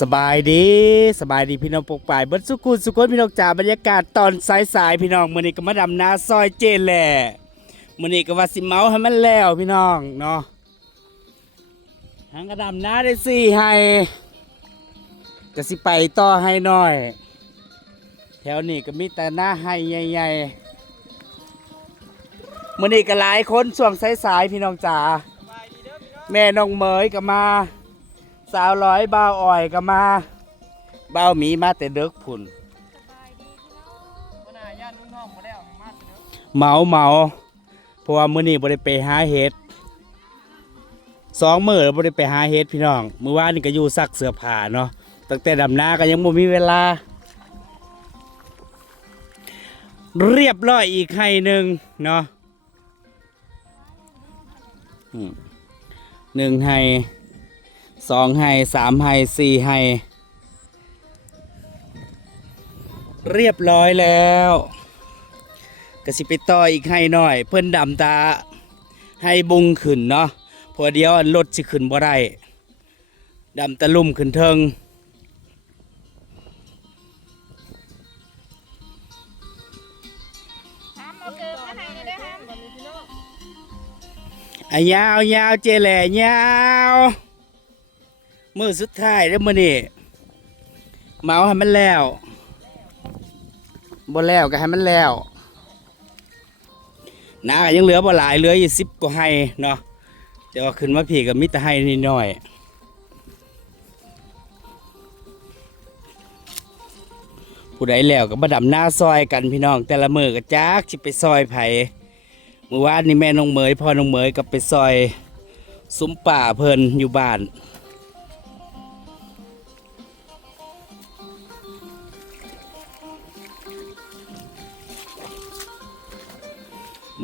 สบายดีสบายดีพี่น้องปกป่ายเบิดสุกุลสุกนพี่น้องจ๋าบรรยากาศตอนสายๆพี่น้องมือนี้ก็มาดำนาซอยเจนแหละมือนี้ก็ว่าสิเมาให้มันแล้วพี่น้องเนาะทางกระดำนาได้สี่ให้ก็สิไปต่อให้หน่อย แถวนี้ก็มีแต่หน้าให้ใหญ่ๆมือนี้ก็หลายคนช่วงสายๆพี่น้องจ๋าแม่น้องเหมยก็มา สาวร้อยบ่าวอ่อยก็มาบ่าวหมีมาแต่เด็กพุ่นเมาเมาเพราะว่ามื้อนี้บ่ได้ไปหาเห็ดสองมื้อแล้วบ่ได้ไปหาเห็ดพี่น้องมื้อวานนี่ก็อยู่ซักเสื้อผ้าเนาะตั้งแต่ดำนาก็ยังบ่มีเวลา เรียบร้อยอีกให้หนึ่งเนาะอืมหนึ่งให้ สองไฮสามไฮสี่ไฮเรียบร้อยแล้วกสิไปต่ออีกให้หน่อย เพิ่นดำตาให้บุงขึ้นเนาะเพอเดียวอันรถสิขึ้นบ่ได้ดำตะลุ่มขึ้นเทิงอะยาวยาวเจแหล่ยาว มือสุดท้ายแล้วมือนี่เมาให้มันแล้วบ่แล้วก็ให้มันแล้วนาก็ยังเหลือบ่หลายเหลืออยู่สิบกว่าให้เนาะแต่ว่าขึ้นมาผีกับมิตรให้นิดหน่อยผู้ใดแล้วก็มาดำหน้าซอยกันพี่น้อง แต่ละมือก็จักสิไปซอยไผเมื่อวานนี่แม่น้องเหมยพ่อน้องเหมยก็ไปซอยซุ้มป่าเพลินอยู่บ้าน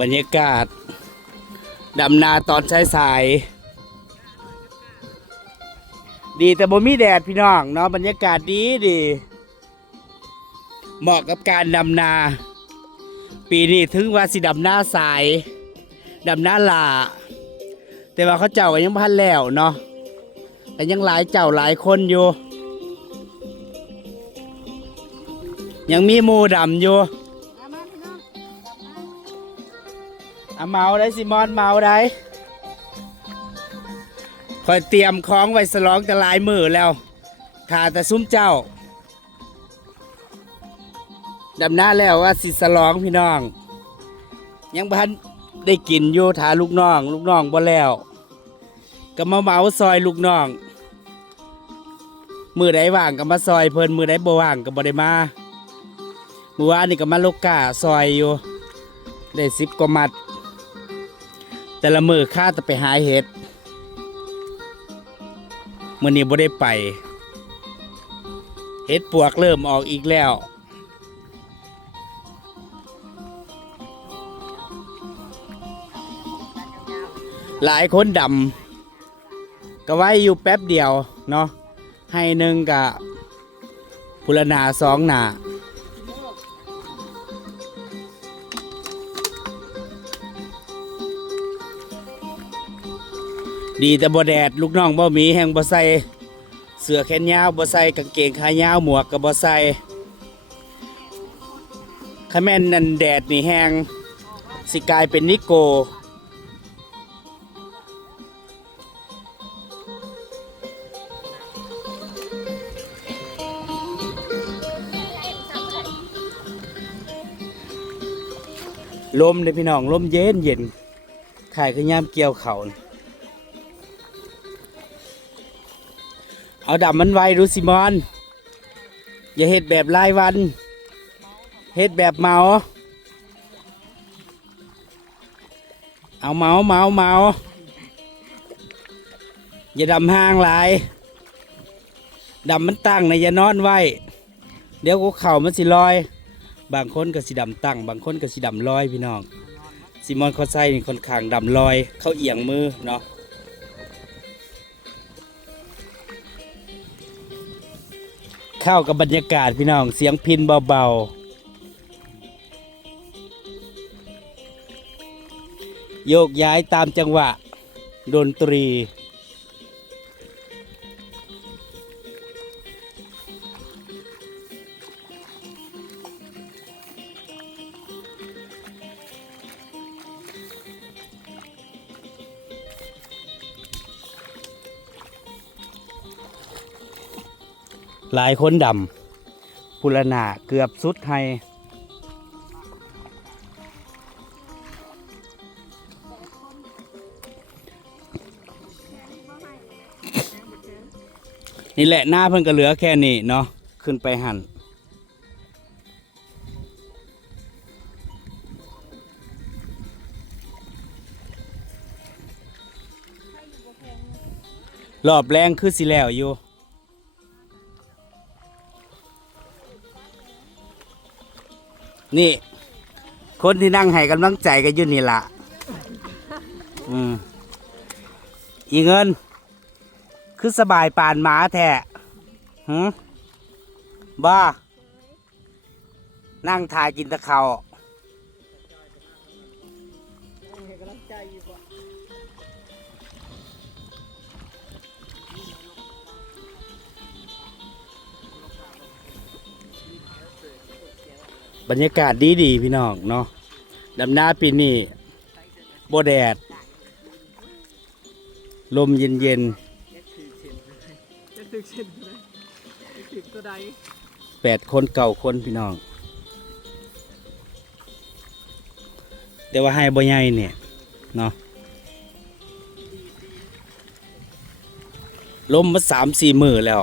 บรรยากาศ ดำนาตอนสายสายๆดีแต่บ่มีแดดพี่น้องเนาะบรรยากาศดีดี เหมาะกับการดำนา ปีนี้ถึงว่าสิดำนาสาย ดำนาหลาแต่ว่าเขาเจ้าก็ยังพันแล้วเนาะแต่ยังหลายเจ้าหลายคนอยู่ ยังมีมูดำอยู่ อะเมาได้สิมอนเมาได้คอยเตรียมของไว้สลองแต่ลายมือแล้วขาแต่ซุ้มเจ้าดำหน้าแล้วว่าสิสลองพี่น้อง ยังพันได้กินอยู่ถาลูกน้อง ลูกน้องบ่แล้ว ก็มาเมาซอยลูกน้อง มือใดว่างก็มาซอยเพิ่นมือใดบ่ว่างก็บ่ได้มามือวานนี่ก็มาลูกกาซอยอยู่ได้สิบกว่ามัด แต่ละมือข้าจะไปหาเห็ดมื่อนี้บ่ได้ไป เห็ดปวกเริ่มออกอีกแล้ว หลายคนดำก็ไว้อยู่แป๊บเดียว เนาะให้หนึ่งกับพุรนาสองหนา ดีแต่บ่แดดลูกน้องบ่มีแห่งบ่ใส่เสื้อแขนยาวบ่ใส่กางเกงขายาวหมวกก็บ่ใส่ถ้าแม่นนั่นแดดนี่แห้งสิกลายเป็นนิโก ลมเลยพี่น้องลมเย็นเย็นขายคือยามเกี่ยวเขา เอาดับมันไวดูสิมอน อย่าเฮ็ดแบบรายวันเฮ็ดแบบเมา เอาเมาเมาเมาอย่าดำห้างหลายดำมันตั้งนะอย่านอนไว้ เดี๋ยวกูเข่ามันสิลอย บางคนก็สิดำตั้ง บางคนก็สิดำลอยพี่น้องซิมอนเขาใส่นี่คนขางดำลอย เขาเอียงมือเนาะ เข้ากับบรรยากาศพี่น้องเสียงพินเบาๆ โยกย้ายตามจังหวะ ดนตรี หลายคนดำพุรณาเกือบสุดไทยนี่แหละหน้าเพิ่นก็เหลือแค่นี้เนาะขึ้นไปหันรอบแรงคือสิแล้วอยู่ นี่ คนที่นั่งให้กำลังใจกันอยู่นี่ละอืมอีเงิน คือสบายปานหมาแท้หืมบ้า นั่งทายกินตะเขา บรรยากาศดีดีพี่น้องเนาะดำหน้าปีนี้โบแดด ลมเย็นเย็นแปดคนเก่าคนพี่น้อง แต่ว่าให้บ่ใหญ่เนี่ยเนาะลมมาสามสี่มือแล้ว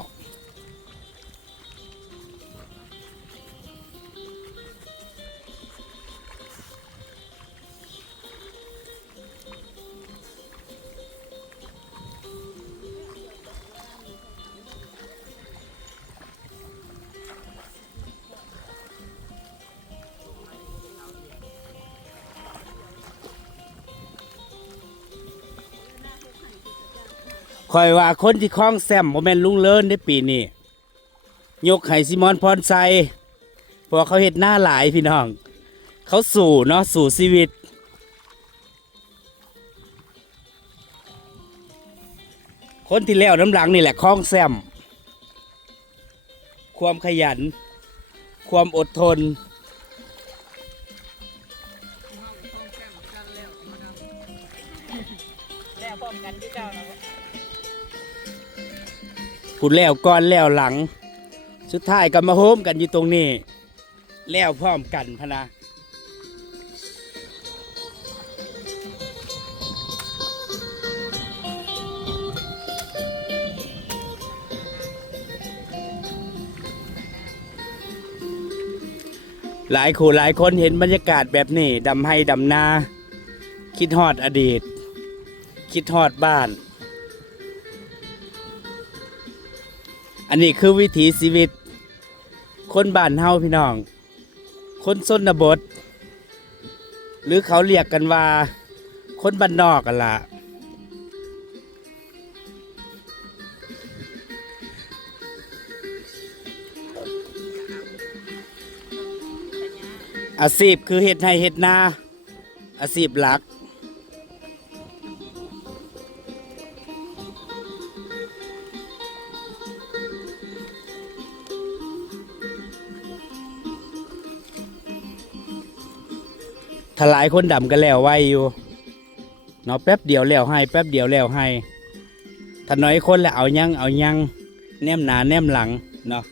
อยว่าคนที่คล้องแซมบ่แมนลุงเลินในปีนี้ยกให้ซิมอนพรไซพราะว่าเขาเห็ดหน้าหลายพี่น้อง เขาสู่เนาะสู่ชีวิต คนที่แล้วน้ำหลังนี่แหละคล้องแซม ความขยัน ความอดทน พูดแล้วก่อนแล้วหลัง สุดท้ายก็มาโฮมกันอยู่ตรงนี้ แล้วพร้อมกันพนะหลายคู่หลายคนเห็นบรรยากาศแบบนี้ดำให้ดำนา คิดฮอดอดีต คิดฮอดบ้าน อันนี้คือวิถีชีวิต คนบ้านเฮาพี่น้อง คนชนบท หรือเขาเรียกกันว่า คนบ้านนอกกันละอาชีพคือเฮ็ดให้เฮ็ดนาอาชีพหลัก ถลายคนดำก็แล้วไว้อยู่เนาะแป๊บเดียวแล้วให้ แป๊บเดียวแล้วให้ถ้าน้อยคนแล้วเอายังเอายังแนมหนาแนมหลังเนาะ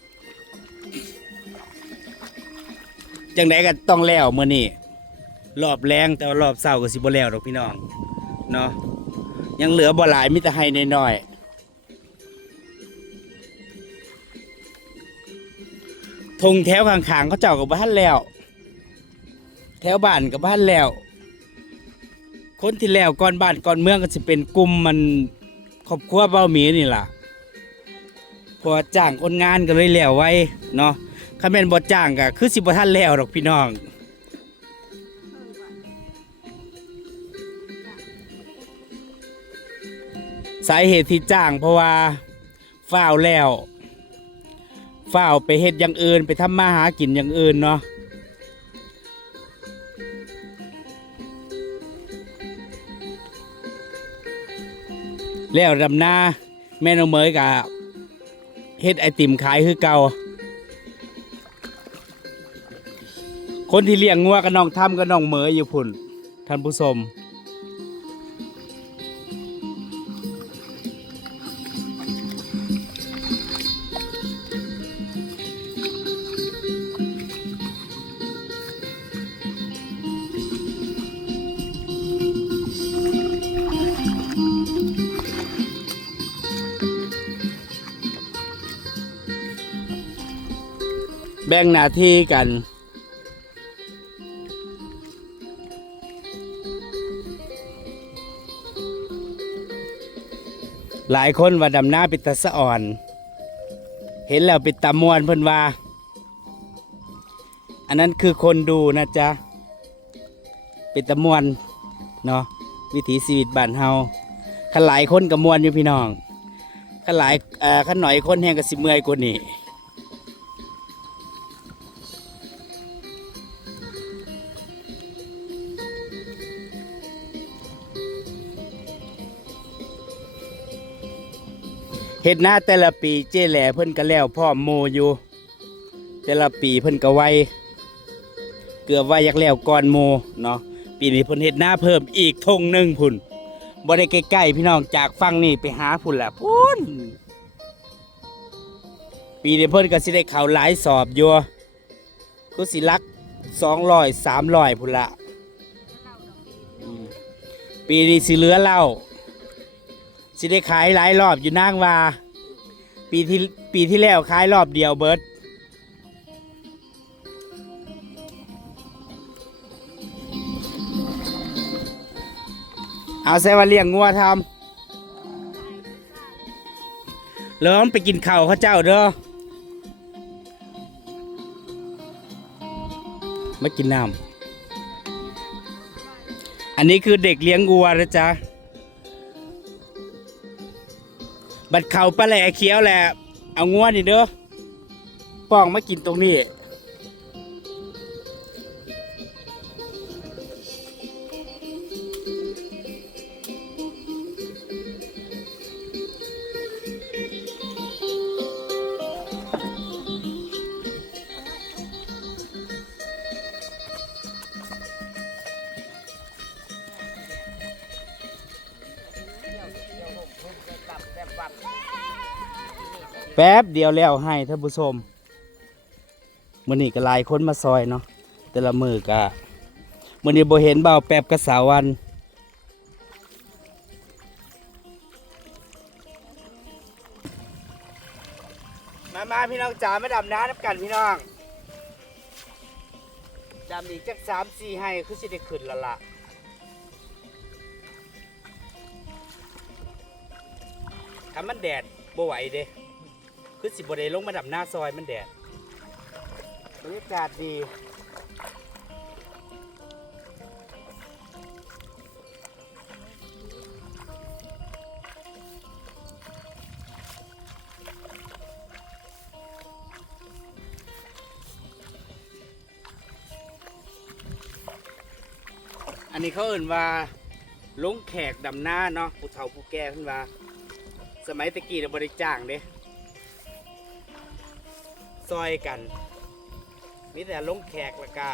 จังไดก็ต้องแล้วเมื้อนี้รอบแรงแต่ว่ารอบเศร้าก็สิบ่แล้วดอกพี่น้องเนาะยังเหลือบ่หลายมิตรให้น้อยๆทงแถวข้างๆเขาเจ้ากับบ้านแล้ว แถวบ้านกับบ้านแล้ว คนที่แล้วก่อนบ้านก่อนเมืองก็จะเป็นกลุ่มมันครอบครัวเบ้าหมีนี่ล่ะ พอจ้างคนงานก็เลยแล้วไว้เนาะถ้าแม่นบ่จ้างก็คือสิบ่ทันแล้วดอกพี่น้องสาเหตุที่จ้างเพราะว่าฝ้าวแล้วฝ้าวไปเฮ็ดอย่างอื่นไปทำมาหากินอย่างอื่นเนาะ แล้วดำหน้าแม่น้องเหมยกับเฮ็ดไอติมขายคือเก่า คนที่เลี้ยงงัวกับน้องทำกับน้องเหมยอยู่พุ่นท่านผู้ชม แบ่งหน้าที่กัน หลายคนว่าดำหน้าป็นตาสะอ่อน เห็นแล้วป็นตามวนเพิ่นว่า อันนั้นคือคนดูนะจ๊ะป็นตะมวนเนาะวิถีชีวิตบ้านเฮาขันหลายคนกับมวนอยู่พี่น้องขันหลายเอ่อขันหน่อยคนแห้งกับสิเมื่อยกว่านี้ เฮ็ดหน้าแต่ละปีเจ๊แหล่เพิ่นก็แล้วพ่อโมอยู่ แต่ละปีเพิ่นก็ไวเกือบว่าอยากแล้วก่อนโมเนาะปีนี้เพิ่นเฮ็ดหน้าเพิ่มอีกทงหนึ่งพุ่นบ่ได้ใกล้ๆพี่น้องจากฝั่งนี้ไปหาพุ่นแหละพุ่นปีนี้เพิ่นก็สิได้เข้าหลายสอบอยู่คือสิลัก200 300พุ่นละปีนี้สิเหลือเล้า สิได้ขายหลายรอบอยู่นางว่า ปีที่ปีที่แล้วขายรอบเดียวเบิร์ดเอาใส่ว่าเลี้ยงงัวทำแล้วมันไปกินข้าวเขาเจ้าเด้อมากินน้ำอันนี้คือเด็กเลี้ยงวัวนะจ๊ะ บัดเข่าปลาแหล่เคี้ยวแหละเอางัวนี่เด้อป้องมากินตรงนี้ แป๊บเดียวแล้วให้ท่านผู้ชมมื่อนี้ก็หลายคนมาซอยเนาะแต่ละมือกะมื่อนี้บ่เห็นเบาแป๊บกับสาวันมามาพี่น้องจ๋ามาดำน้ำนับกันพี่น้องดำอีกจักสามสี่ให้คือสิได้ขึ้นละละถ้ามันแดดบ่ไหวเด้ คือสิบได้ลงมาดับหน้าซอยมันแดดบรรยากาศดีอันนี้เขาเอ่นว่าลงแขกดำหน้าเนาะผู้เฒ่าผู้แก่ขึ้นว่า สมัยตะกี้เราบริจ้างเด้ ซอยกัน มีแต่ลงแขกแล้วก็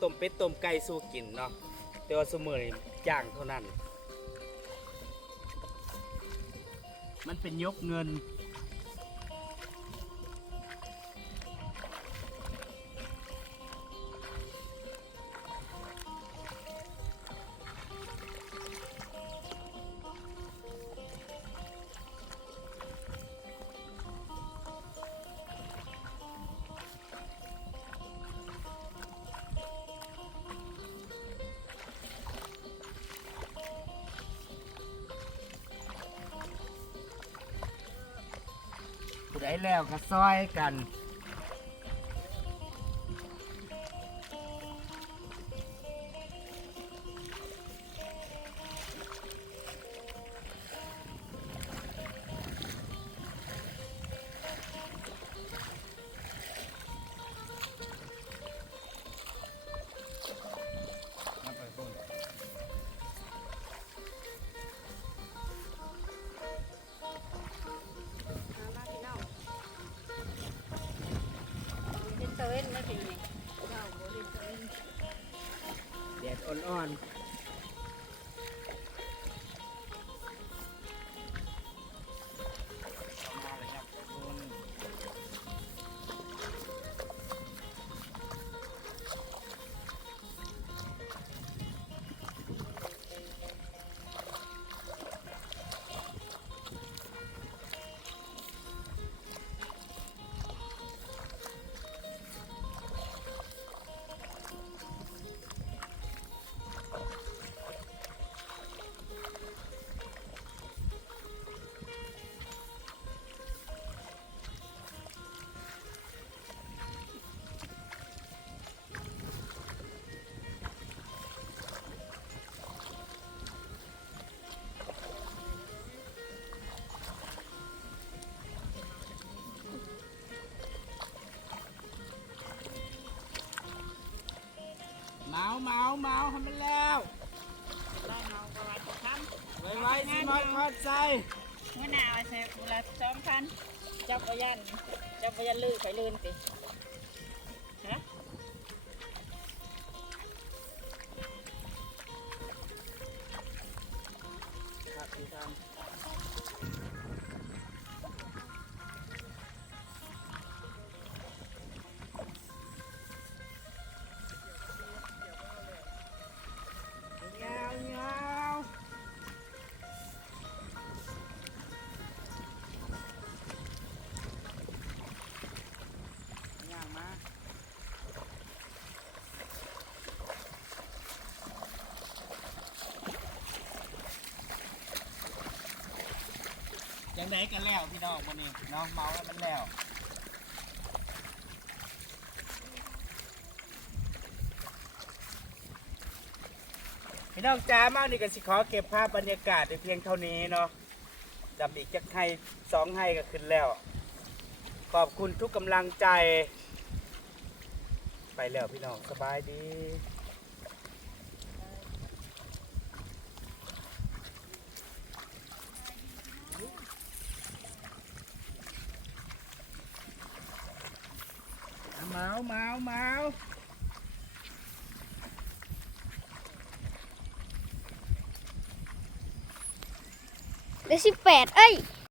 ต้มเป็ดต้มไก่สู้กินเนาะแต่ว่าสมือนี่จ้างเท่านั้น มันเป็นยกเงิน ผู้ใดแล้วก็ซอยกัน เด็ดอ่อน มพี่นี่เราบ่เห็นเตเว่นแดดอ่อนเมาให้มันแล้วไล่เมาประวัติทำไว้ไว้สิมอยคอดใจเมื่อหนาวใส่กุละสองพันเจ้าพยันเจ้าพยันลื่นไปลื่นติ ยังไงกันแล้วพี่น้องวันนี้น้องเมาให้มันแล้วพี่น้องจ้ามานี่ก็สิขอเก็บภาพบรรยากาศในเพียงเท่านี้เนาะดับอีกจักให้สองให้ก็ขึ้นแล้ว ขอบคุณทุกกำลังใจ ไปแล้วพี่น้องสบายดี มาเมาเมาได้สิบแปดเอ้ย